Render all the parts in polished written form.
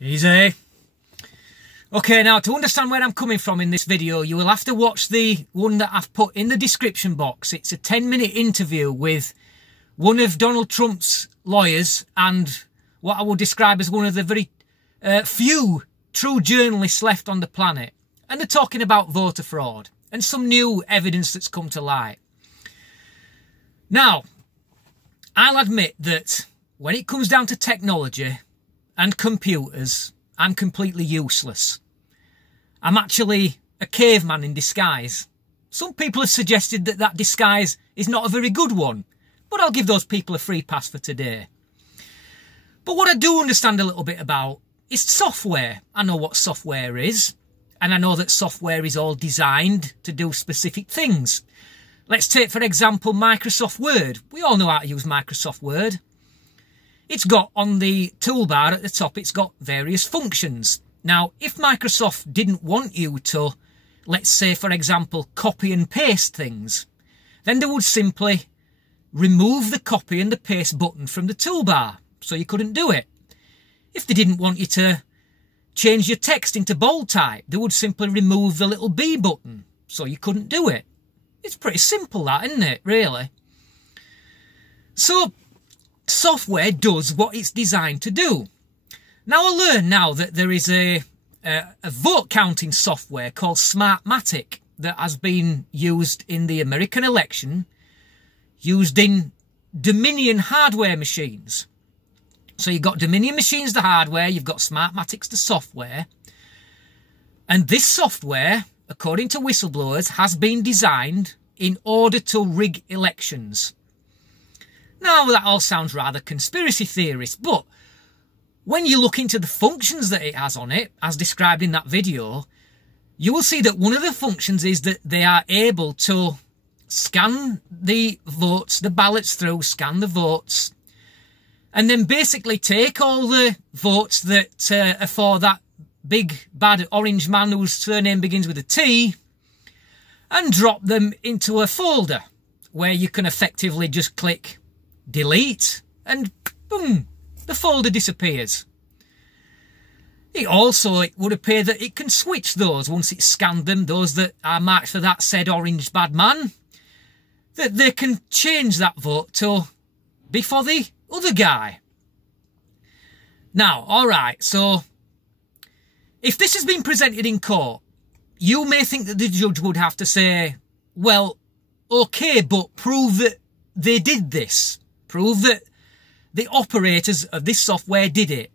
Easy. Okay, now to understand where I'm coming from in this video, you will have to watch the one that I've put in the description box. It's a 10-minute interview with one of Donald Trump's lawyers and what I would describe as one of the very few true journalists left on the planet. And they're talking about voter fraud and some new evidence that's come to light. Now, I'll admit that when it comes down to technology and computers, I'm completely useless. I'm actually a caveman in disguise. Some people have suggested that that disguise is not a very good one, but I'll give those people a free pass for today. But what I do understand a little bit about is software. I know what software is, and I know that software is all designed to do specific things. Let's take, for example, Microsoft Word. We all know how to use Microsoft Word. It's got on the toolbar at the top, it's got various functions. Now, if Microsoft didn't want you to, let's say, for example, copy and paste things, then they would simply remove the copy and the paste button from the toolbar, so you couldn't do it. If they didn't want you to change your text into bold type, they would simply remove the little B button, so you couldn't do it. It's pretty simple, that, isn't it, really? So, software does what it's designed to do. Now, I learn now that there is a vote counting software called Smartmatic that has been used in the American election, used in Dominion hardware machines. So you've got Dominion machines, the hardware, you've got Smartmatics, the software. And this software, according to whistleblowers, has been designed in order to rig elections. Now, that all sounds rather conspiracy theorist, but when you look into the functions that it has on it, as described in that video, you will see that one of the functions is that they are able to scan the votes, the ballots through, scan the votes, and then basically take all the votes that are for that big bad orange man whose surname begins with a T, and drop them into a folder where you can effectively just click delete and boom, the folder disappears. It would appear that it can switch those once it's scanned them, those that are marked for that said orange bad man, that they can change that vote to be for the other guy. Now, alright, so if this has been presented in court, you may think that the judge would have to say, well, okay, but prove that they did this. Prove that the operators of this software did it.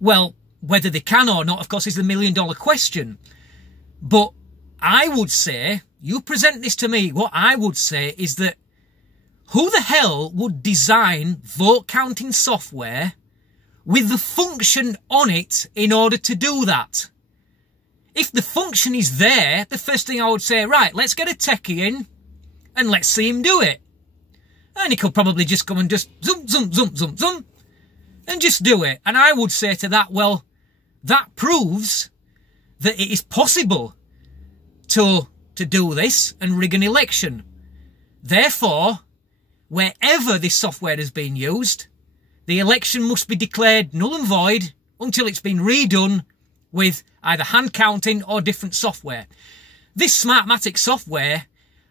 Well, whether they can or not, of course, is the million-dollar question. But I would say, you present this to me, what I would say is that who the hell would design vote-counting software with the function on it in order to do that? If the function is there, the first thing I would say, right, let's get a techie in and let's see him do it. And he could probably just come and just zoom, zoom, zoom, zoom, zoom, and just do it. And I would say to that, well, that proves that it is possible to do this and rig an election. Therefore, wherever this software has been used, the election must be declared null and void until it's been redone with either hand counting or different software. This Smartmatic software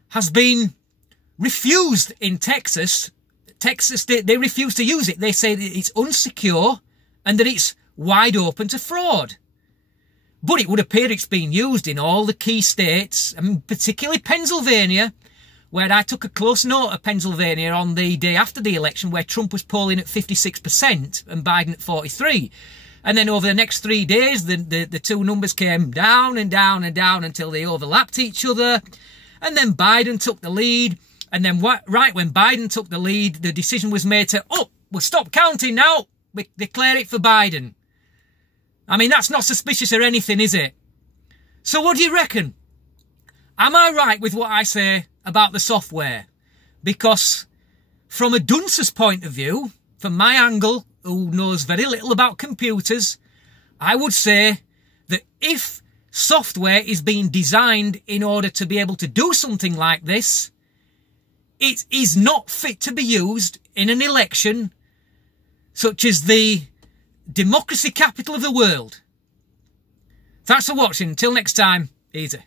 has been refused in Texas. They refuse to use it. They say that it's unsecure and that it's wide open to fraud. But it would appear it's been used in all the key states, and particularly Pennsylvania, where I took a close note of Pennsylvania on the day after the election, where Trump was polling at 56% and Biden at 43%. And then over the next 3 days, the two numbers came down and down and down until they overlapped each other. And then Biden took the lead. And then right when Biden took the lead, the decision was made to, oh, we'll stop counting now. We declare it for Biden. I mean, that's not suspicious or anything, is it? So what do you reckon? Am I right with what I say about the software? Because from a dunce's point of view, from my angle, who knows very little about computers, I would say that if software is being designed in order to be able to do something like this, it is not fit to be used in an election such as the democracy capital of the world. Thanks for watching. Until next time, easy.